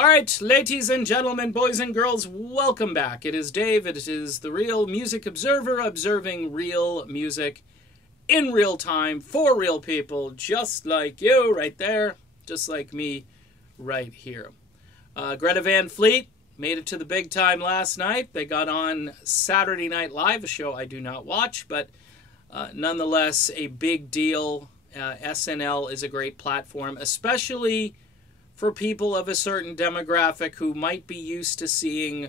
All right, ladies and gentlemen, boys and girls, welcome back. It is Dave. It is the Real Music Observer, observing real music in real time for real people, just like you right there, just like me right here. Greta Van Fleet made it to the big time last night. They got on Saturday Night Live, a show I do not watch, but nonetheless a big deal. SNL is a great platform, especially for people of a certain demographic who might be used to seeing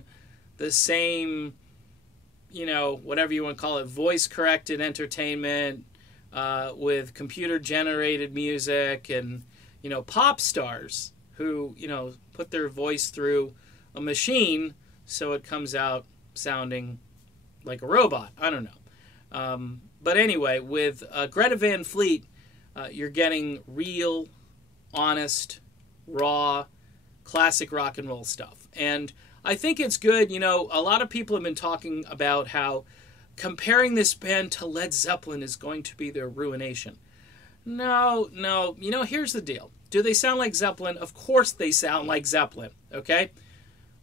the same, whatever you want to call it, voice-corrected entertainment with computer-generated music and, pop stars who, put their voice through a machine so it comes out sounding like a robot. I don't know. But anyway, with Greta Van Fleet, you're getting real, honest, raw, classic rock and roll stuff. And I think it's good. A lot of people have been talking about how comparing this band to Led Zeppelin is going to be their ruination. No. Here's the deal. Do they sound like Zeppelin? Of course they sound like Zeppelin, okay?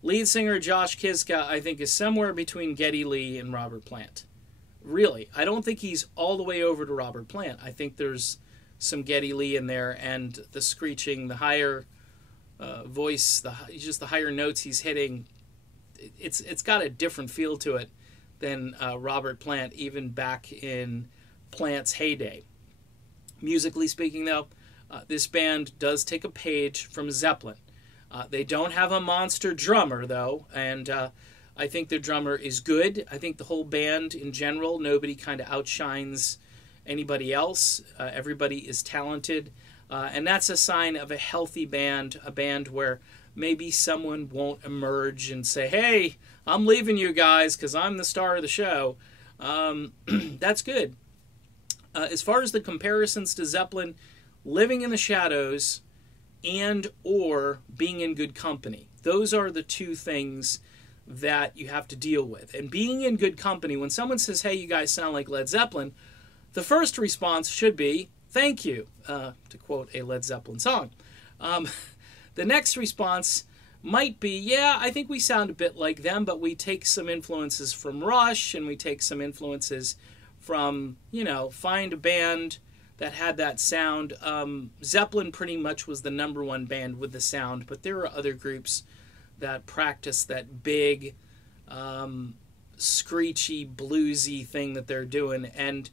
Lead singer Josh Kiszka, I think, is somewhere between Geddy Lee and Robert Plant. Really. I don't think he's all the way over to Robert Plant. I think there's some Geddy Lee in there, and the screeching, the higher voice, just the higher notes he's hitting, it's got a different feel to it than Robert Plant, even back in Plant's heyday. Musically speaking, though, this band does take a page from Zeppelin. They don't have a monster drummer, though, and I think their drummer is good. I think the whole band in general, nobody kind of outshines anybody else. Everybody is talented. And that's a sign of a healthy band, a band where maybe someone won't emerge and say, hey, I'm leaving you guys because I'm the star of the show. That's good. As far as the comparisons to Zeppelin, living in the shadows and or being in good company, those are the two things that you have to deal with. And being in good company, when someone says, hey, you guys sound like Led Zeppelin, the first response should be, thank you, to quote a Led Zeppelin song. The next response might be, yeah, I think we sound a bit like them, but we take some influences from Rush, and we take some influences from, find a band that had that sound. Zeppelin pretty much was the number one band with the sound, but there are other groups that practice that big, screechy, bluesy thing that they're doing, and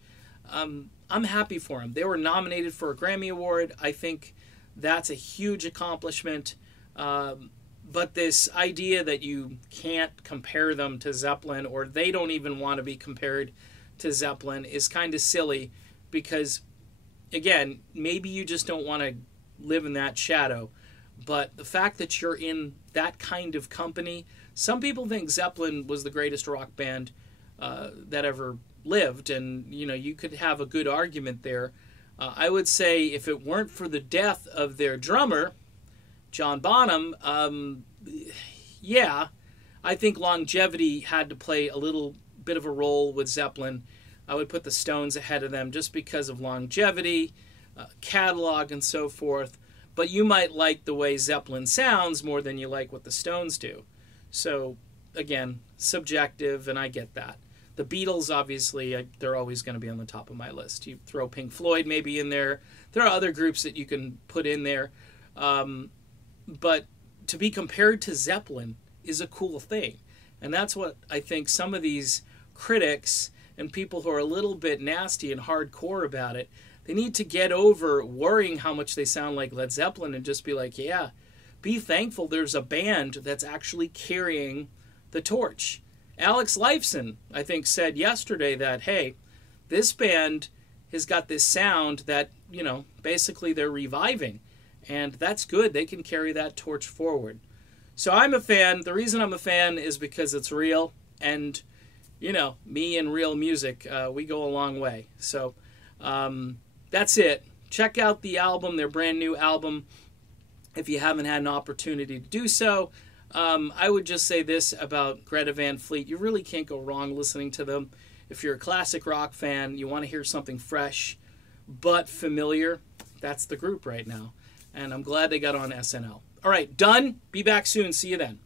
I'm happy for them. They were nominated for a Grammy Award. I think that's a huge accomplishment. But this idea that you can't compare them to Zeppelin, or they don't even want to be compared to Zeppelin, is kind of silly because, again, maybe you just don't want to live in that shadow. But the fact that you're in that kind of company, some people think Zeppelin was the greatest rock band that ever lived, and you could have a good argument there. I would say if it weren't for the death of their drummer, John Bonham, I think longevity had to play a little bit of a role with Zeppelin. I would put the Stones ahead of them just because of longevity, catalog, and so forth. But you might like the way Zeppelin sounds more than you like what the Stones do. So, again, subjective, and I get that. The Beatles, obviously, they're always going to be on the top of my list. You throw Pink Floyd maybe in there. There are other groups that you can put in there. But to be compared to Zeppelin is a cool thing. And that's what I think some of these critics and people who are a little bit nasty and hardcore about it, they need to get over worrying how much they sound like Led Zeppelin and just be like, yeah, be thankful there's a band that's actually carrying the torch. Alex Lifeson, I think, said yesterday that, hey, this band has got this sound that, basically they're reviving. And that's good. They can carry that torch forward. So I'm a fan. The reason I'm a fan is because it's real. And, me and real music, we go a long way. So that's it. Check out the album, their brand new album, if you haven't had an opportunity to do so. I would just say this about Greta Van Fleet. You really can't go wrong listening to them. If you're a classic rock fan, you want to hear something fresh but familiar, that's the group right now. And I'm glad they got on SNL. All right, done. Be back soon. See you then.